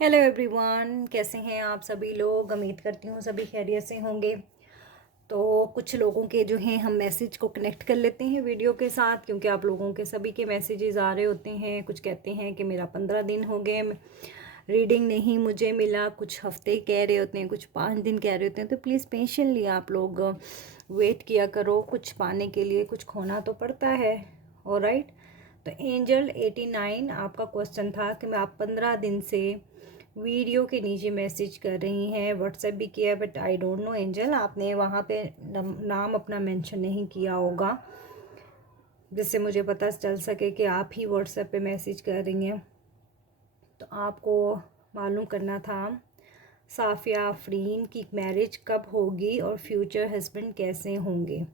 Hello everyone, कैसे हैं आप सभी लोग। उम्मीद करती हूँ सभी खैरियत से होंगे। तो कुछ लोगों के जो हैं हम मैसेज को कनेक्ट कर लेते हैं वीडियो के साथ, क्योंकि आप लोगों के सभी के मैसेजेस आ रहे होते हैं। कुछ कहते हैं कि मेरा 15 दिन हो गए रीडिंग नहीं मुझे मिला, कुछ हफ्ते कह रहे होते हैं, कुछ 5 दिन कह रहे होते हैं। तो प्लीज़ पेशेंटली आप लोग वेट किया करो, कुछ पाने के लिए कुछ खोना तो पड़ता है। ऑलराइट। तो एंजल 89 आपका क्वेश्चन था कि मैं आप 15 दिन से वीडियो के नीचे मैसेज कर रही हैं, व्हाट्सएप भी किया, but I don't no angel, आपने वहाँ पे नाम अपना मेंशन नहीं किया होगा, जिससे मुझे पता चल सके कि आप ही व्हाट्सएप पे मैसेज कर रही हैं। तो आपको मालूम करना था साफ़िया आफरीन की मैरिज कब होगी और फ्यूचर हस्बैंड कैसे होंगे।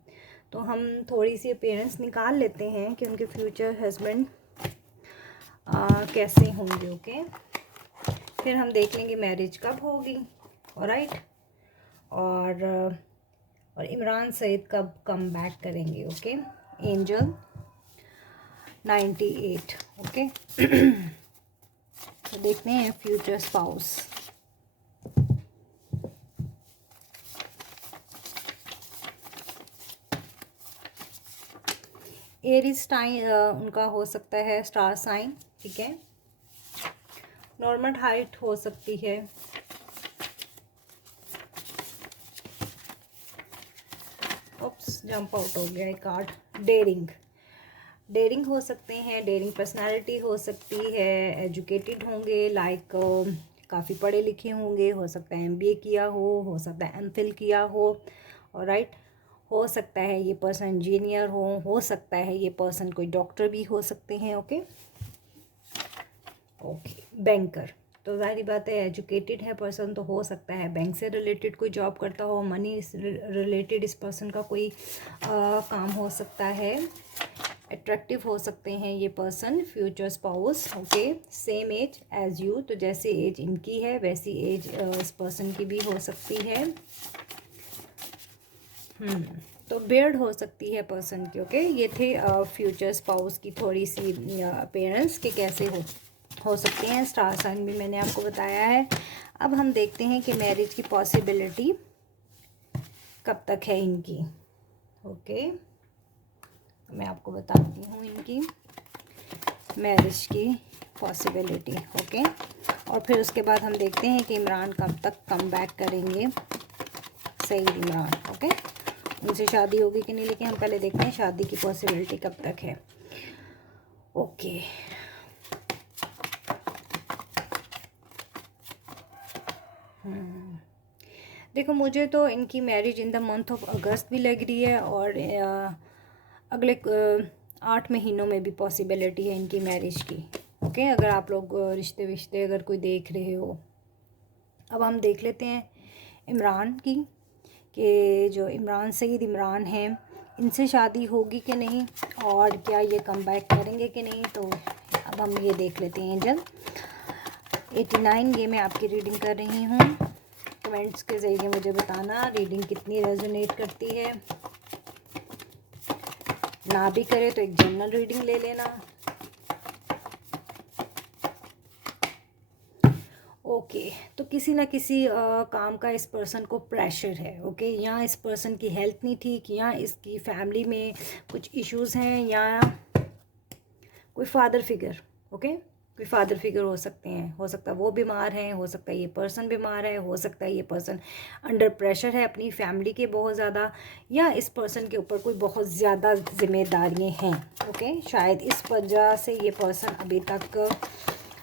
तो हम थोड़ी सी अपीयरेंस निकाल लेते हैं कि उनके फ्यूचर हस्बैंड कैसे होंगे। ओके, फिर हम देख लेंगे मैरिज कब होगी। ऑलराइट। और इमरान सईद कब कम बैक करेंगे। ओके। एंजल 98। ओके। तो देखते हैं फ्यूचर स्पाउस। एरिस टाइम उनका हो सकता है स्टार साइन। ठीक है। नॉर्मल हाइट हो सकती है। ओप्स, जंप आउट हो गया एक कार्ड। डेयरिंग डेयरिंग हो सकते हैं, डेयरिंग पर्सनालिटी हो सकती है, एजुकेटेड होंगे, लाइक काफ़ी पढ़े लिखे होंगे, हो सकता है एमबीए किया हो सकता है एमफिल किया हो। और राइट, हो सकता है ये पर्सन इंजीनियर हो सकता है ये पर्सन कोई डॉक्टर भी हो सकते हैं। ओके। ओके, बैंकर, तो जाहिर बात है एजुकेटेड है पर्सन, तो हो सकता है बैंक से रिलेटेड कोई जॉब करता हो, मनी रिलेटेड इस पर्सन का कोई काम हो सकता है। अट्रैक्टिव हो सकते हैं ये person, future spouse. Okay, same age as you, तो जैसे एज इनकी है वैसी एज इस पर्सन की भी हो सकती है। तो बियर्ड हो सकती है पर्सन की। ओके, ये थे फ्यूचर स्पाउस की थोड़ी सी अपीयरेंस कि कैसे हो सकते हैं। स्टार साइन भी मैंने आपको बताया है। अब हम देखते हैं कि मैरिज की पॉसिबिलिटी कब तक है इनकी। ओके, मैं आपको बताती हूँ इनकी मैरिज की पॉसिबिलिटी। ओके, और फिर उसके बाद हम देखते हैं कि इमरान कब तक कम बैक करेंगे। सही इमरान। ओके, उनसे शादी होगी कि नहीं, लेकिन हम पहले देखते हैं शादी की पॉसिबिलिटी कब तक है। ओके, देखो मुझे तो इनकी marriage in the month of अगस्त भी लग रही है, और अगले 8 महीनों में भी पॉसिबिलिटी है इनकी मैरिज की। ओके, अगर आप लोग रिश्ते विश्ते अगर कोई देख रहे हो। अब हम देख लेते हैं इमरान की, कि जो इमरान सईद इमरान हैं, इनसे शादी होगी कि नहीं, और क्या ये कम बैक करेंगे कि नहीं। तो अब हम ये देख लेते हैं। जल्द 89 ये मैं आपकी रीडिंग कर रही हूँ। कमेंट्स के ज़रिए मुझे बताना रीडिंग कितनी रेजोनेट करती है। ना भी करे तो एक जनरल रीडिंग ले लेना। ओके, तो किसी ना किसी काम का इस पर्सन को प्रेशर है। ओके, या इस पर्सन की हेल्थ नहीं ठीक, या इसकी फैमिली में कुछ इश्यूज हैं, या कोई फादर फिगर। ओके, कोई फादर फिगर हो सकते हैं, हो सकता है वो बीमार हैं, हो सकता है ये पर्सन बीमार है, हो सकता है ये पर्सन अंडर प्रेशर है अपनी फैमिली के बहुत ज़्यादा, या इस पर्सन के ऊपर कोई बहुत ज़्यादा जिम्मेदारियाँ हैं। ओके, शायद इस वजह से ये पर्सन अभी तक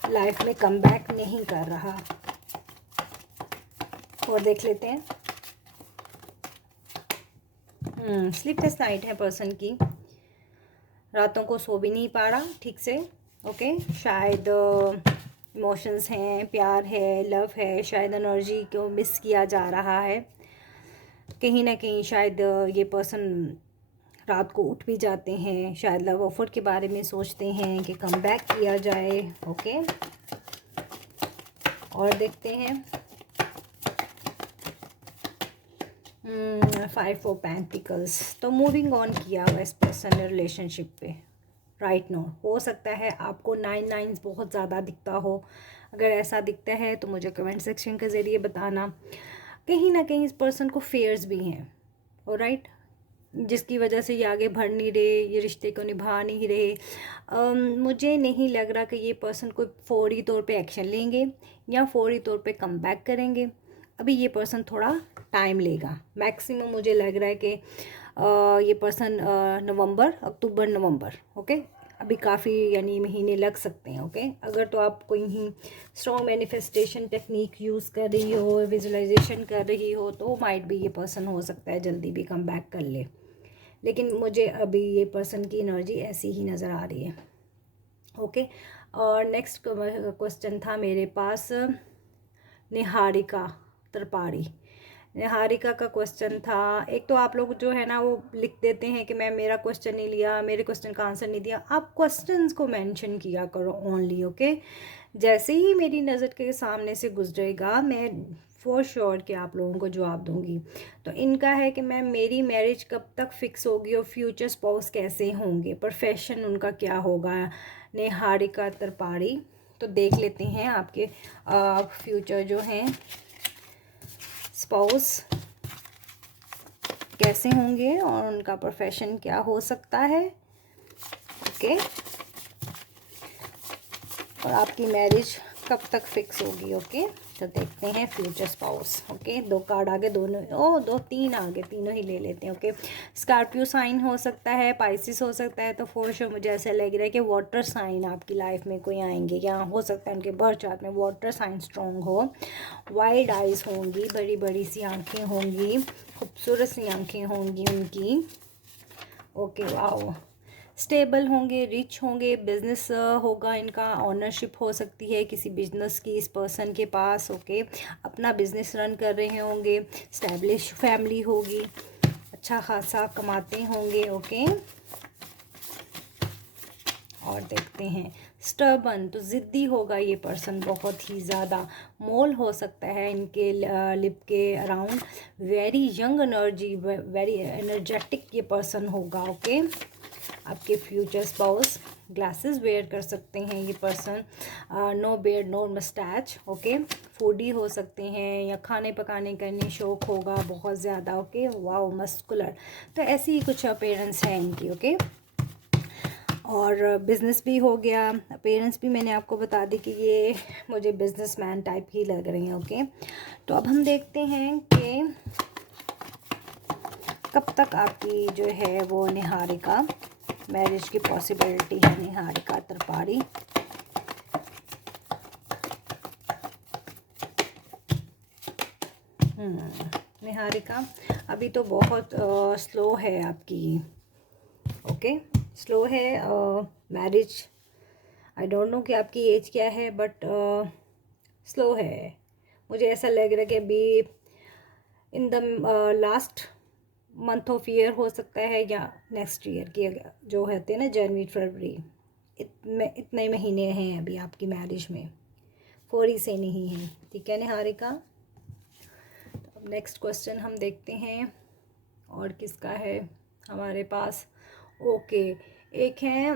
लाइफ में कम बैक नहीं कर रहा। और देख लेते हैं। स्लीपलेस नाइट है पर्सन की, रातों को सो भी नहीं पा रहा ठीक से। ओके, शायद इमोशंस हैं, प्यार है, लव है, शायद एनर्जी को मिस किया जा रहा है कहीं ना कहीं। शायद ये पर्सन रात को उठ भी जाते हैं, शायद लव ऑफर के बारे में सोचते हैं कि कम बैक किया जाए। ओके, और देखते हैं 5 ऑफ पेंटिकल्स, तो मूविंग ऑन किया हुआ इस पर्सन ने रिलेशनशिप पे राइट नो। हो सकता है आपको 9 9 बहुत ज़्यादा दिखता हो, अगर ऐसा दिखता है तो मुझे कमेंट सेक्शन के ज़रिए बताना। कहीं ना कहीं इस पर्सन को फेयर्स भी हैं, ऑलराइट, जिसकी वजह से ये आगे बढ़ नहीं रहे, ये रिश्ते को निभा नहीं रहे। मुझे नहीं लग रहा कि ये पर्सन कोई फौरी तौर पे एक्शन लेंगे या फौरी तौर पे कम बैक करेंगे। अभी ये पर्सन थोड़ा टाइम लेगा। मैक्सिमम मुझे लग रहा है कि ये पर्सन नवंबर, अक्टूबर, नवंबर, ओके, अभी काफ़ी यानी महीने लग सकते हैं, ओके। अगर तो आप कोई स्ट्रॉन्ग मैनिफेस्टेशन टेक्निक यूज़ कर रही हो, विजुअलाइजेशन कर रही हो, तो माइट भी ये पर्सन हो सकता है जल्दी भी कम बैक कर ले। लेकिन मुझे अभी ये पर्सन की एनर्जी ऐसी ही नज़र आ रही है, ओके। और नेक्स्ट क्वेश्चन था मेरे पास निहारिका त्रिपाठी। निहारिका का क्वेश्चन था, एक तो आप लोग जो है ना वो लिख देते हैं कि मैं मेरा क्वेश्चन नहीं लिया, मेरे क्वेश्चन का आंसर नहीं दिया। आप क्वेश्चंस को मेंशन किया करो ओनली, ओके। जैसे ही मेरी नज़र के सामने से गुजरेगा मैं फॉर श्योर कि आप लोगों को जवाब दूंगी। तो इनका है कि मैम मेरी मैरिज कब तक फिक्स होगी और फ्यूचर स्पाउस कैसे होंगे, प्रोफेशन उनका क्या होगा। निहारिका त्रिपाठी, तो देख लेते हैं आपके फ्यूचर जो हैं स्पाउस कैसे होंगे और उनका प्रोफेशन क्या हो सकता है, ओके। और आपकी मैरिज कब तक फिक्स होगी, ओके। तो देखते हैं फ्यूचर स्पाउस, ओके। 2 कार्ड आगे, दोनों 3 आगे, तीनों ही ले लेते हैं, ओके। स्कॉर्पियो साइन हो सकता है, पाइसिस हो सकता है, तो फॉर श्योर मुझे ऐसा लग रहा है कि वाटर साइन आपकी लाइफ में कोई आएंगे, या हो सकता है उनके बर्थ चार्ट में वाटर साइन स्ट्रॉन्ग हो। वाइड आइज़ होंगी, बड़ी बड़ी सी आँखें होंगी, खूबसूरत सी आँखें होंगी उनकी, ओके, वाओ। स्टेबल होंगे, रिच होंगे, बिजनेस होगा इनका, ऑनरशिप हो सकती है किसी बिजनेस की इस पर्सन के पास, ओके। अपना बिजनेस रन कर रहे होंगे, स्टैब्लिश फैमिली होगी, अच्छा खासा कमाते होंगे, ओके। और देखते हैं स्टर्बन, तो ज़िद्दी होगा ये पर्सन बहुत ही ज़्यादा। मोल हो सकता है इनके लिप के around. Very young energy, very energetic ये पर्सन होगा, ओके। आपके फ्यूचर स्पाउस ग्लासेस वेयर कर सकते हैं ये person. No beard, no moustache, okay. Foodie हो सकते हैं या खाने पकाने का इन्हें शौक होगा बहुत ज़्यादा, ओके। वाओ, मस्कुलर, तो ऐसी ही कुछ अपीयरेंस है इनकी, ओके। और बिज़नेस भी हो गया, अपीयरेंस भी मैंने आपको बता दी कि ये मुझे बिजनेसमैन टाइप ही लग रही हैं, ओके। तो अब हम देखते हैं कि कब तक आपकी जो है वो निहारिका मैरिज की पॉसिबिलिटी है। निहारिका त्रिपाठी, निहारिका अभी तो बहुत स्लो है आपकी, ओके, स्लो है मैरिज। आई डोंट नो कि आपकी एज क्या है, बट स्लो है। मुझे ऐसा लग रहा है कि अभी in the last month of year हो सकता है, या नेक्स्ट ईयर की जो होते हैं ना जनवरी फरवरी, इतने महीने हैं अभी आपकी मैरिज में, फौरी से नहीं है, ठीक है निहारिका। तो अब नेक्स्ट क्वेश्चन हम देखते हैं और किसका है हमारे पास, ओके। एक है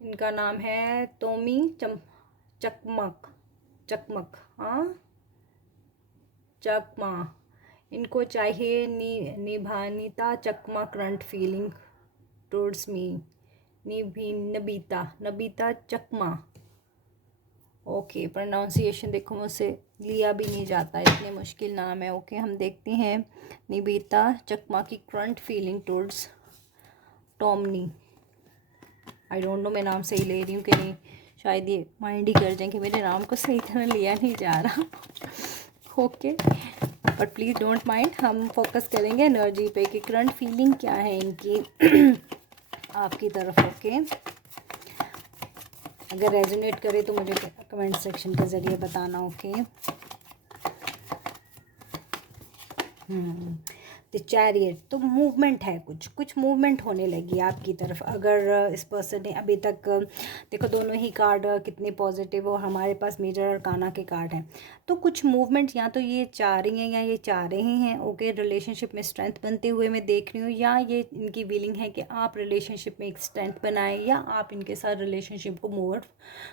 इनका नाम है टॉमी चकमक, हाँ, चकमा। इनको चाहिए निभानीता चकमा करंट फीलिंग टूवर्ड्स मी, नबीता चकमा, ओके। प्रोनाउंसिएशन देखो मुझसे लिया भी नहीं जाता, इतने मुश्किल नाम है, ओके। हम देखते हैं निबीता चकमा की करंट फीलिंग टूवर्ड्स टॉमनी। आई डोंट नो मैं नाम सही ले रही हूँ कि नहीं, शायद ये माइंड ही कर जाए कि मेरे नाम को सही तरह लिया नहीं जा रहा, okay. But please don't mind, हम फोकस करेंगे एनर्जी पे कि करंट फीलिंग क्या है इनकी आपकी तरफ, ओके। अगर रेजोनेट करे तो मुझे कमेंट सेक्शन के ज़रिए बताना, ओके। द चैरियट, तो मूवमेंट है, कुछ मूवमेंट होने लगी आपकी तरफ। अगर इस पर्सन ने अभी तक, देखो दोनों ही कार्ड कितने पॉजिटिव और हमारे पास मेजर अरकाना के कार्ड हैं, तो कुछ मूवमेंट या तो ये चाह रही हैं या ये चाह रहे हैं, ओके, रिलेशनशिप में स्ट्रेंथ बनते हुए मैं देख रही हूँ, या ये इनकी विलिंग है कि आप रिलेशनशिप में एक स्ट्रेंथ बनाएं या आप इनके साथ रिलेशनशिप को मूव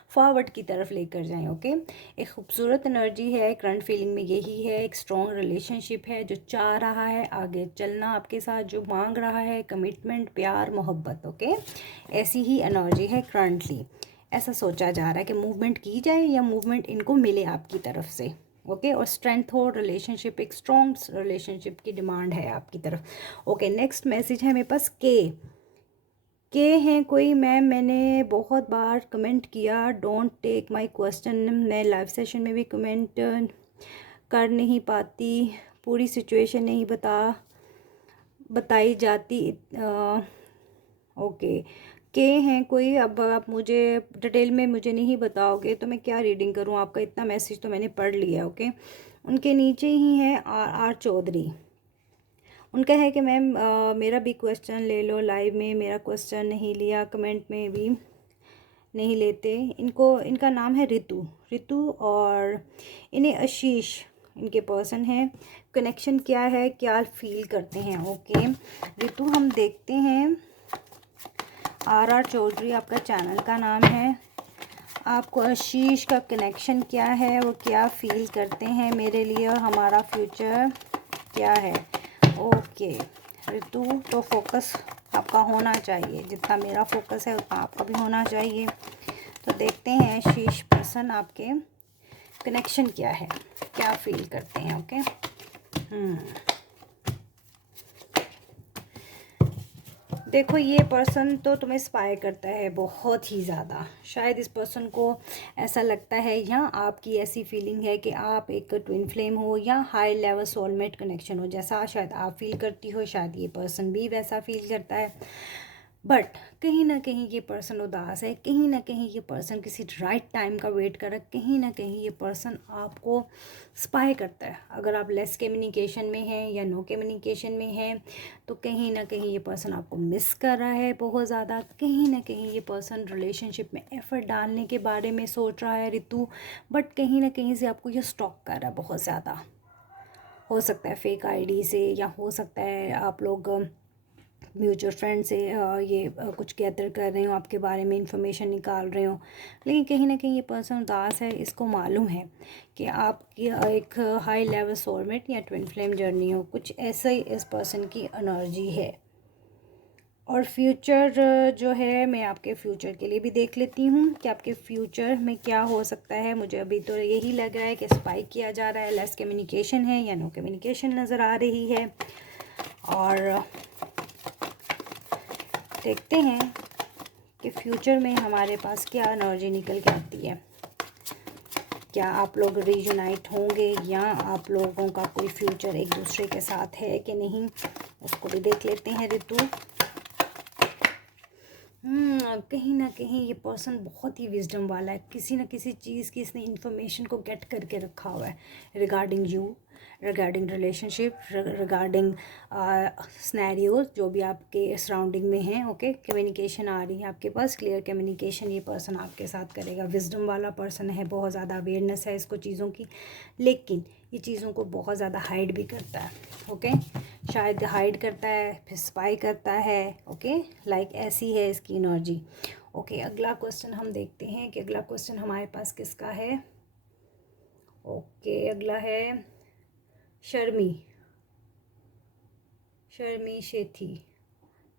फॉरवर्ड की तरफ लेकर जाएं, ओके। एक खूबसूरत एनर्जी है, करंट फीलिंग में यही है, एक स्ट्रॉन्ग रिलेशनशिप है, जो चाह रहा है आगे चलना आपके साथ, जो मांग रहा है कमिटमेंट, प्यार, मोहब्बत, ओके। ऐसी ही एनर्जी है करंटली। ऐसा सोचा जा रहा है कि मूवमेंट की जाए या मूवमेंट इनको मिले आपकी तरफ से, ओके। और स्ट्रेंथ हो रिलेशनशिप, एक स्ट्रॉन्ग रिलेशनशिप की डिमांड है आपकी तरफ, ओके। नेक्स्ट मैसेज है मेरे पास के हैं कोई। मैंने बहुत बार कमेंट किया, डोंट टेक माय क्वेश्चन, मैं लाइव सेशन में भी कमेंट कर नहीं पाती, पूरी सिचुएशन नहीं बताई जाती, ओके। के हैं कोई, अब आप मुझे डिटेल में मुझे नहीं बताओगे तो मैं क्या रीडिंग करूं, आपका इतना मैसेज तो मैंने पढ़ लिया, ओके। उनके नीचे ही है आर चौधरी, उनका है कि मैम मेरा भी क्वेश्चन ले लो, लाइव में मेरा क्वेश्चन नहीं लिया, कमेंट में भी नहीं लेते। इनका नाम है रितु और इन्हें आशीष इनके पर्सन है। कनेक्शन क्या है, क्या फील करते हैं, ओके। रितु हम देखते हैं, आर चौधरी आपका चैनल का नाम है, आपको आशीष का कनेक्शन क्या है, वो क्या फील करते हैं मेरे लिए, और हमारा फ्यूचर क्या है, ओके। रितु, तो फोकस आपका होना चाहिए, जितना मेरा फोकस है उतना आपका भी होना चाहिए। तो देखते हैं आशीष पर्सन आपके कनेक्शन क्या है, क्या फील करते हैं, ओके। देखो ये पर्सन तो तुम्हें स्पाई करता है बहुत ही ज़्यादा, शायद इस पर्सन को ऐसा लगता है, या आपकी ऐसी फीलिंग है कि आप एक ट्विन फ्लेम हो या हाई लेवल सोलमेट कनेक्शन हो, जैसा शायद आप फील करती हो, शायद ये पर्सन भी वैसा फील करता है। बट कहीं ना कहीं ये पर्सन उदास है, कहीं ना कहीं ये पर्सन किसी राइट टाइम का वेट कर रहा है, कहीं ना कहीं ये पर्सन आपको स्पाई करता है। अगर आप लेस कम्युनिकेशन में हैं या नो कम्युनिकेशन में हैं तो कहीं ना कहीं ये पर्सन आपको मिस कर रहा है बहुत ज़्यादा, कहीं ना कहीं ये पर्सन रिलेशनशिप में एफर्ट डालने के बारे में सोच रहा है रितु, बट कहीं ना कहीं से आपको ये स्टॉक कर रहा है बहुत ज़्यादा। हो सकता है फेक आईडी से, या हो सकता है आप लोग म्यूचुअल फ्रेंड से ये कुछ गैदर कर रहे हो, आपके बारे में इंफॉर्मेशन निकाल रहे हो, लेकिन कहीं ना कहीं ये पर्सन उदास है। इसको मालूम है कि आपकी एक हाई लेवल सोलमेट या ट्विन फ्लेम जर्नी हो, कुछ ऐसा ही इस पर्सन की एनर्जी है। और फ्यूचर जो है, मैं आपके फ्यूचर के लिए भी देख लेती हूँ कि आपके फ्यूचर में क्या हो सकता है। मुझे अभी तो यही लग रहा है कि स्पाइक किया जा रहा है, लेस कम्युनिकेशन है या नो कम्युनिकेशन नज़र आ रही है। और देखते हैं कि फ्यूचर में हमारे पास क्या एनर्जी निकल के आती है, क्या आप लोग रीयूनाइट होंगे या आप लोगों का कोई फ्यूचर एक दूसरे के साथ है कि नहीं, उसको भी देख लेते हैं रितु। कहीं ना कहीं ये पर्सन बहुत ही विजडम वाला है, किसी न किसी चीज़ की इसने इन्फॉर्मेशन को गेट करके रखा हुआ है regarding you, regarding relationship, regarding scenarios जो भी आपके सराउंडिंग में हैं, ओके। कम्युनिकेशन आ रही है आपके पास, क्लियर कम्युनिकेशन ये पर्सन आपके साथ करेगा। विजडम वाला पर्सन है, बहुत ज़्यादा अवेयरनेस है इसको चीज़ों की, लेकिन ये चीज़ों को बहुत ज़्यादा हाइड भी करता है, ओके। शायद हाइड करता है, फिर स्पाई करता है, ओके। लाइक ऐसी है इसकी एनर्जी, ओके। अगला क्वेश्चन हम देखते हैं कि अगला क्वेश्चन हमारे पास किसका है, ओके। अगला है Sharmi Sethi.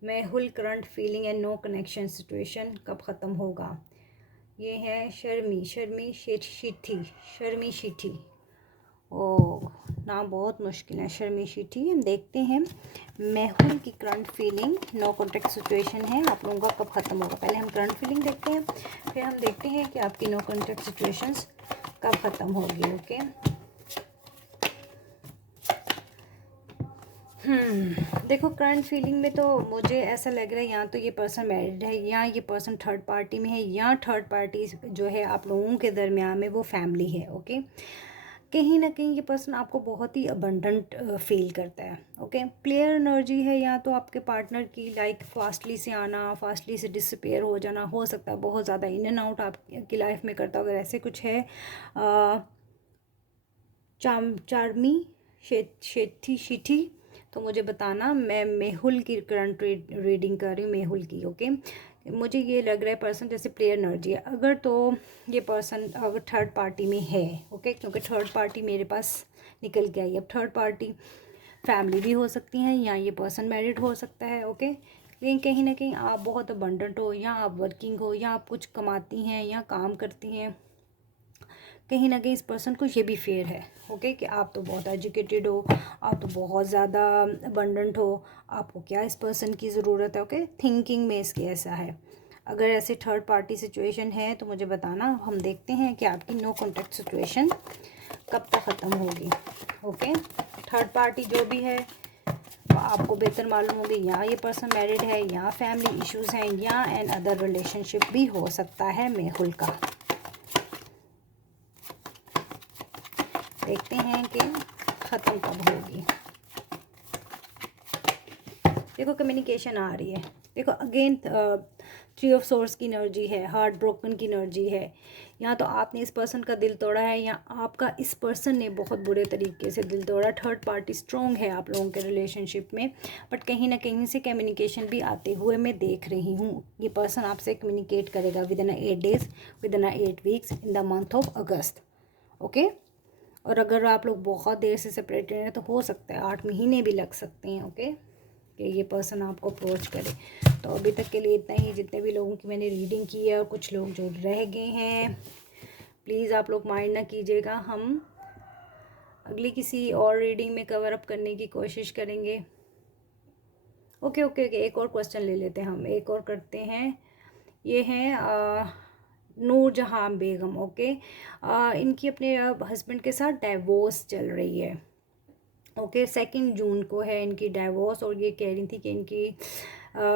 Mehul, current feeling and no connection situation कब ख़त्म होगा। ये है शर्मी शीठी। ओ, नाम बहुत मुश्किल है, शर्मी शीठी। हम देखते हैं मेहुल की current feeling, no contact situation है, आप लोगों का कब ख़त्म होगा। पहले हम करंट फीलिंग देखते हैं, फिर हम देखते हैं कि आपकी नो कॉन्टेक्ट सिचुएशंस कब ख़त्म होगी, ओके। देखो करंट फीलिंग में तो मुझे ऐसा लग रहा है, या तो ये पर्सन मैरिड है, या ये पर्सन थर्ड पार्टी में है, या थर्ड पार्टी जो है आप लोगों के दरमियान में वो फैमिली है, ओके। कहीं ना कहीं ये पर्सन आपको बहुत ही अबंडेंट फील करता है। ओके, प्लेयर एनर्जी है, या तो आपके पार्टनर की लाइक फास्टली से आना, फास्टली से डिसअपेयर हो जाना, हो सकता है बहुत ज़्यादा इन एंड आउट आपकी लाइफ में करता, अगर ऐसे कुछ है। चार्मी शेठी शीठी, तो मुझे बताना। मैं मेहुल की करंट रीडिंग कर रही हूँ, मेहुल की। ओके, मुझे ये लग रहा है पर्सन जैसे प्लेयर एनर्जी है, अगर तो ये पर्सन अगर थर्ड पार्टी में है। ओके, क्योंकि थर्ड पार्टी मेरे पास निकल के आई। अब थर्ड पार्टी फैमिली भी हो सकती हैं, या ये पर्सन मैरिड हो सकता है। ओके, लेकिन कहीं ना कहीं आप बहुत अबंडेंट हो, या आप वर्किंग हो, या आप कुछ कमाती हैं या काम करती हैं, कहीं ना कहीं इस पर्सन को ये भी फेयर है। ओके, कि आप तो बहुत एजुकेटेड हो, आप तो बहुत ज़्यादा अबंडेंट हो, आपको क्या इस पर्सन की ज़रूरत है। ओके, थिंकिंग में इसके ऐसा है। अगर ऐसे थर्ड पार्टी सिचुएशन है तो मुझे बताना, हम देखते हैं कि आपकी नो कॉन्टैक्ट सिचुएशन कब तक ख़त्म होगी। ओके, थर्ड पार्टी जो भी है तो आपको बेहतर मालूम होगी, या ये पर्सन मैरिड है, या फैमिली इश्यूज़ हैं, या एन अदर रिलेशनशिप भी हो सकता है मेहुल का। देखते हैं कि ख़त्म कब होगी। देखो कम्युनिकेशन आ रही है। देखो अगेन 3 ऑफ सोर्स की एनर्जी है, हार्ट ब्रोकन की एनर्जी है। या तो आपने इस पर्सन का दिल तोड़ा है, या आपका इस पर्सन ने बहुत बुरे तरीके से दिल तोड़ा। थर्ड पार्टी स्ट्रॉन्ग है आप लोगों के रिलेशनशिप में, बट कहीं ना कहीं से कम्युनिकेशन भी आते हुए मैं देख रही हूँ। ये पर्सन आपसे कम्युनिकेट करेगा with in 8 days, with in 8 weeks, in the month of August. Okay, और अगर आप लोग बहुत देर से सेपरेटेड हैं तो हो सकता है 8 महीने भी लग सकते हैं। ओके, कि ये पर्सन आपको अप्रोच करे। तो अभी तक के लिए इतना ही, जितने भी लोगों की मैंने रीडिंग की है, और कुछ लोग जो रह गए हैं प्लीज़ आप लोग माइंड ना कीजिएगा। हम अगली किसी और रीडिंग में कवर अप करने की कोशिश करेंगे। ओके ओके ओके, एक और क्वेश्चन ले लेते हैं, हम एक और करते हैं। ये हैं नूरजहां बेगम। ओके, इनकी अपने हस्बैंड के साथ डाइवोर्स चल रही है। ओके, 2 जून को है इनकी डाइवोर्स, और ये कह रही थी कि इनकी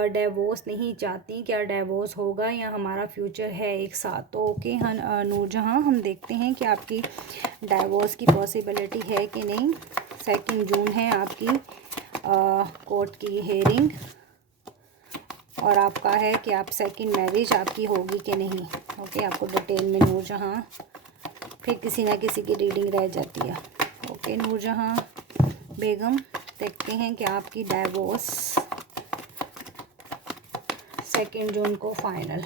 डाइवोर्स नहीं चाहती, क्या डाइवोर्स होगा या हमारा फ्यूचर है एक साथ। तो ओके नूरजहां, हम देखते हैं कि आपकी डाइवोर्स की पॉसिबिलिटी है कि नहीं। 2 जून है आपकी कोर्ट की हेयरिंग, और आपका है कि आप सेकंड मैरिज आपकी होगी कि नहीं। ओके, आपको डिटेल में नूरजहां, फिर किसी ना किसी की रीडिंग रह जाती है। ओके नूरजहां बेगम, देखते हैं कि आपकी डाइवोर्स 2 जून को फाइनल।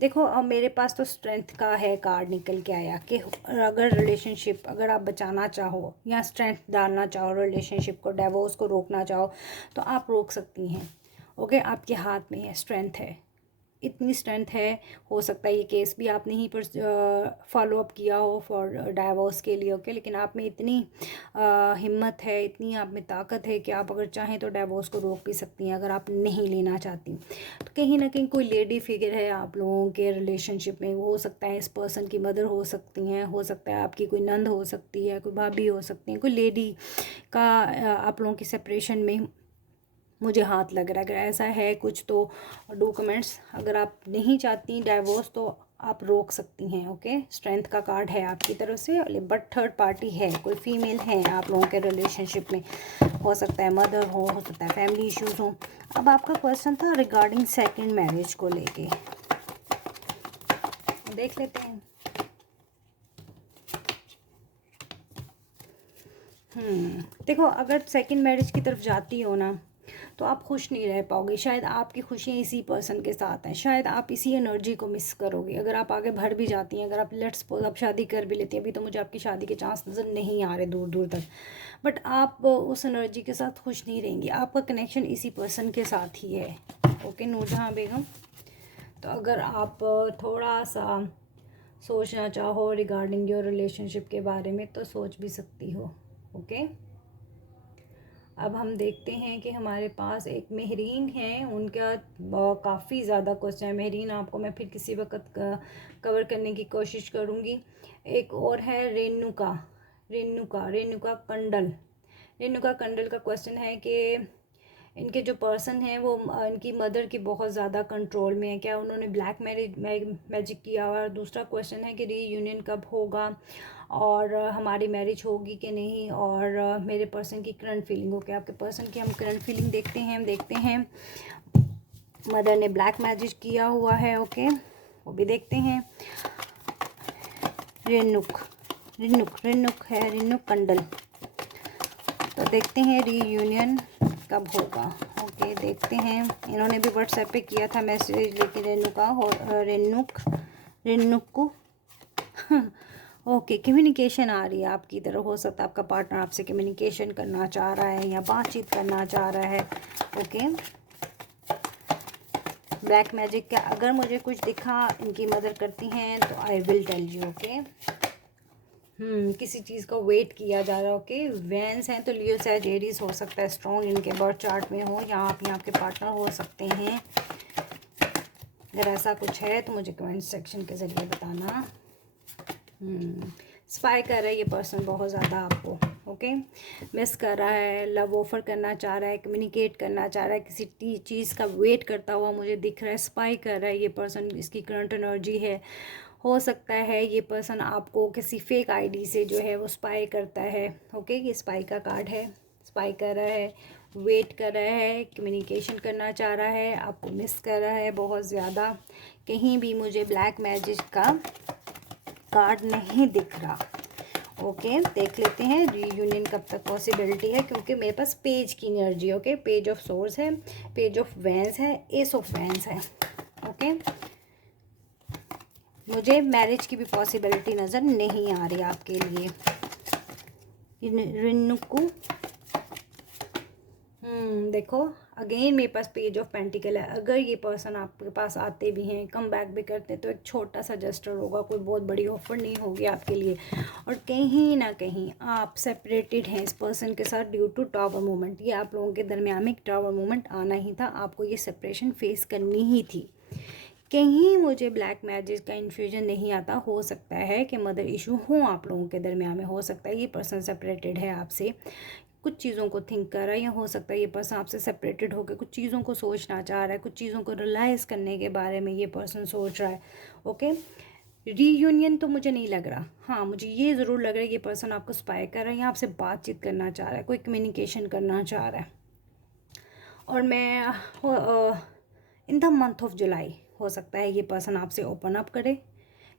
देखो अब मेरे पास तो स्ट्रेंथ का है कार्ड निकल के आया, कि अगर रिलेशनशिप, अगर आप बचाना चाहो या स्ट्रेंथ डालना चाहो रिलेशनशिप को, डाइवोर्स को रोकना चाहो, तो आप रोक सकती हैं। ओके, आपके हाथ में है, स्ट्रेंथ है, इतनी स्ट्रेंथ है। हो सकता है ये केस भी आपने ही पर फॉलो अप किया हो फॉर डाइवोर्स के लिए। ओके, लेकिन आप में इतनी हिम्मत है, इतनी आप में ताकत है कि आप अगर चाहें तो डाइवोर्स को रोक भी सकती हैं, अगर आप नहीं लेना चाहती। तो कहीं ना कहीं कोई लेडी फिगर है आप लोगों के रिलेशनशिप में, वो हो सकता है इस पर्सन की मदर हो सकती हैं, हो सकता है आपकी कोई नंद हो सकती है, कोई भाभी हो सकती है, कोई लेडी का आप लोगों की सेपरेशन में मुझे हाथ लग रहा है। अगर ऐसा है कुछ तो डू कमेंट्स। अगर आप नहीं चाहती डाइवोर्स तो आप रोक सकती हैं। ओके, स्ट्रेंथ का कार्ड है आपकी तरफ से, बट थर्ड पार्टी है, कोई फीमेल है आप लोगों के रिलेशनशिप में, हो सकता है मदर हो सकता है फैमिली इश्यूज हो। अब आपका क्वेश्चन था रिगार्डिंग सेकंड मैरिज को लेके, देख लेते हैं। देखो अगर सेकंड मैरिज की तरफ जाती हो ना, तो आप खुश नहीं रह पाओगे। शायद आपकी खुशियाँ इसी पर्सन के साथ हैं, शायद आप इसी एनर्जी को मिस करोगे। अगर आप आगे बढ़ भी जाती हैं, अगर आप लेट्स सपोज आप शादी कर भी लेती हैं, अभी तो मुझे आपकी शादी के चांस नज़र नहीं आ रहे दूर दूर तक, बट आप उस एनर्जी के साथ खुश नहीं रहेंगी। आपका कनेक्शन इसी पर्सन के साथ ही है। ओके नूरजहां बेगम, तो अगर आप थोड़ा सा सोचना चाहो रिगार्डिंग योर रिलेशनशिप के बारे में तो सोच भी सकती हो। ओके, अब हम देखते हैं कि हमारे पास एक मेहरीन है, उनका काफ़ी ज़्यादा क्वेश्चन है। मेहरीन आपको मैं फिर किसी वक्त कवर करने की कोशिश करूँगी। एक और है रेणुका, रेणुका कंडल। रेणुका कंडल का क्वेश्चन है कि इनके जो पर्सन हैं वो इनकी मदर की बहुत ज़्यादा कंट्रोल में है। क्या उन्होंने ब्लैक मैजिक किया हुआ? और दूसरा क्वेश्चन है कि रीयूनियन कब होगा और हमारी मैरिज होगी कि नहीं, और मेरे पर्सन की करंट फीलिंग हो क्या? आपके पर्सन की हम करंट फीलिंग देखते हैं। मदर ने ब्लैक मैजिक किया हुआ है, ओके, वो भी देखते हैं। रिनुक है, रिनुक कंडल। तो देखते हैं रीयूनियन कब होगा। ओके, देखते हैं। इन्होंने भी व्हाट्सएप पे किया था मैसेज, लेकिन रेनुक को ओके, कम्युनिकेशन आ रही है आपकी तरफ। हो सकता है आपका पार्टनर आपसे कम्युनिकेशन करना चाह रहा है या बातचीत करना चाह रहा है। ओके, ब्लैक मैजिक का अगर मुझे कुछ दिखा इनकी मदर करती हैं तो I will tell you. Okay, किसी चीज़ का वेट किया जा रहा है। ओके, वेंस हैं तो लियो सैजिटेरियस हो सकता है, स्ट्रॉन्ग इनके बर्थ चार्ट में हो, या आप यहाँ आपके पार्टनर हो सकते हैं। अगर ऐसा कुछ है तो मुझे कमेंट सेक्शन के ज़रिए बताना। स्पाई कर रहा है ये पर्सन बहुत ज़्यादा आपको। ओके, मिस कर रहा है, लव ऑफर करना चाह रहा है, कम्युनिकेट करना चाह रहा है, किसी चीज़ का वेट करता हुआ मुझे दिख रहा है। स्पाई कर रहा है ये पर्सन, इसकी करंट एनर्जी है। हो सकता है ये पर्सन आपको किसी फेक आईडी से जो है वो स्पाई करता है। ओके, ये स्पाई का कार्ड है। स्पाई कर रहा है, वेट कर रहा है, कम्युनिकेशन करना चाह रहा है, आपको मिस कर रहा है बहुत ज़्यादा। कहीं भी मुझे ब्लैक मैजिक का कार्ड नहीं दिख रहा। ओके, देख लेते हैं रीयूनियन कब तक पॉसिबिलिटी है, क्योंकि मेरे पास पेज की energy. Okay, page of source है, पेज ऑफ वैंस है, एस ऑफ वैंस है। ओके, मुझे मैरिज की भी पॉसिबिलिटी नज़र नहीं आ रही आपके लिए। रिनुकू देखो अगेन मेरे पास पेज ऑफ पेंटिकल है। अगर ये पर्सन आपके पास आते भी हैं, कम बैक भी करते हैं, तो एक छोटा सा जस्टर होगा, कोई बहुत बड़ी ऑफर नहीं होगी आपके लिए। और कहीं ना कहीं आप सेपरेटेड हैं इस पर्सन के साथ ड्यू टू टावर मूवमेंट। ये आप लोगों के दरमियान में एक टावर मूवमेंट आना ही था, आपको ये सेपरेशन फेस करनी ही थी। कहीं मुझे ब्लैक मैजिक का इन्फ्यूजन नहीं आता। हो सकता है कि मदर इशू हो आप लोगों के दरमियान में, हो सकता है ये पर्सन सेपरेटेड है आपसे, कुछ चीज़ों को थिंक कर रहा है, या हो सकता है ये पर्सन आपसे सेपरेटेड होकर कुछ चीज़ों को सोचना चाह रहा है, कुछ चीज़ों को रियलाइज़ करने के बारे में ये पर्सन सोच रहा है। ओके, रीयूनियन तो मुझे नहीं लग रहा। हाँ, मुझे ये ज़रूर लग रहा है ये पर्सन आपको स्पाई कर रहा है या आपसे बातचीत करना चाह रहा है, कोई कम्युनिकेशन करना चाह रहा है। और मैं in the month of July हो सकता है ये पर्सन आपसे ओपन अप करे,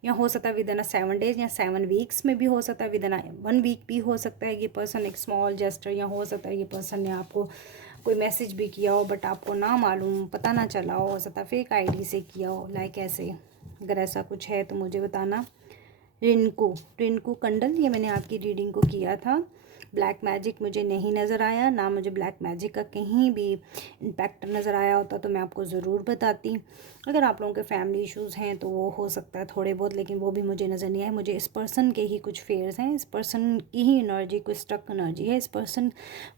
या हो सकता है विद इन 7 डेज या 7 वीक्स में भी हो सकता है, विद इन 1 वीक भी हो सकता है। ये पर्सन एक स्मॉल जेस्टर, या हो सकता है ये पर्सन ने आपको कोई मैसेज भी किया हो बट आपको ना मालूम, पता ना चला हो सकता है फेक आईडी से किया हो, लाइक ऐसे। अगर ऐसा कुछ है तो मुझे बताना। रिनको कंडल, ये मैंने आपकी रीडिंग को किया था। ब्लैक मैजिक मुझे नहीं नज़र आया, ना मुझे ब्लैक मैजिक का कहीं भी इम्पैक्ट नज़र आया होता तो मैं आपको ज़रूर बताती। अगर आप लोगों के फैमिली इश्यूज़ हैं तो वो हो सकता है थोड़े बहुत, लेकिन वो भी मुझे नज़र नहीं आए। मुझे इस पर्सन के ही कुछ फेयर्स हैं, इस पर्सन की ही एनर्जी कोई स्टक एनर्जी है, इस पर्सन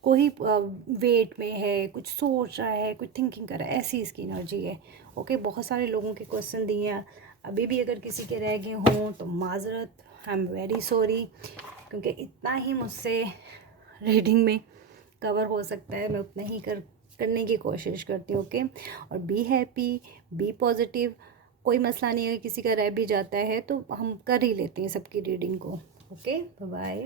को ही वेट में है, कुछ सोच रहा है, कुछ थिंकिंग कर रहा है, ऐसी इसकी एनर्जी है। ओके, बहुत सारे लोगों के क्वेश्चन दिए हैं, अभी भी अगर किसी के रह गए हों तो माज़रत, आई एम वेरी सॉरी, क्योंकि इतना ही मुझसे रीडिंग में कवर हो सकता है, मैं उतना ही करने की कोशिश करती हूँ। ओके, और बी हैप्पी, बी पॉजिटिव, कोई मसला नहीं है, किसी का रह भी जाता है तो हम कर ही लेते हैं सबकी रीडिंग को। Okay, bye bye.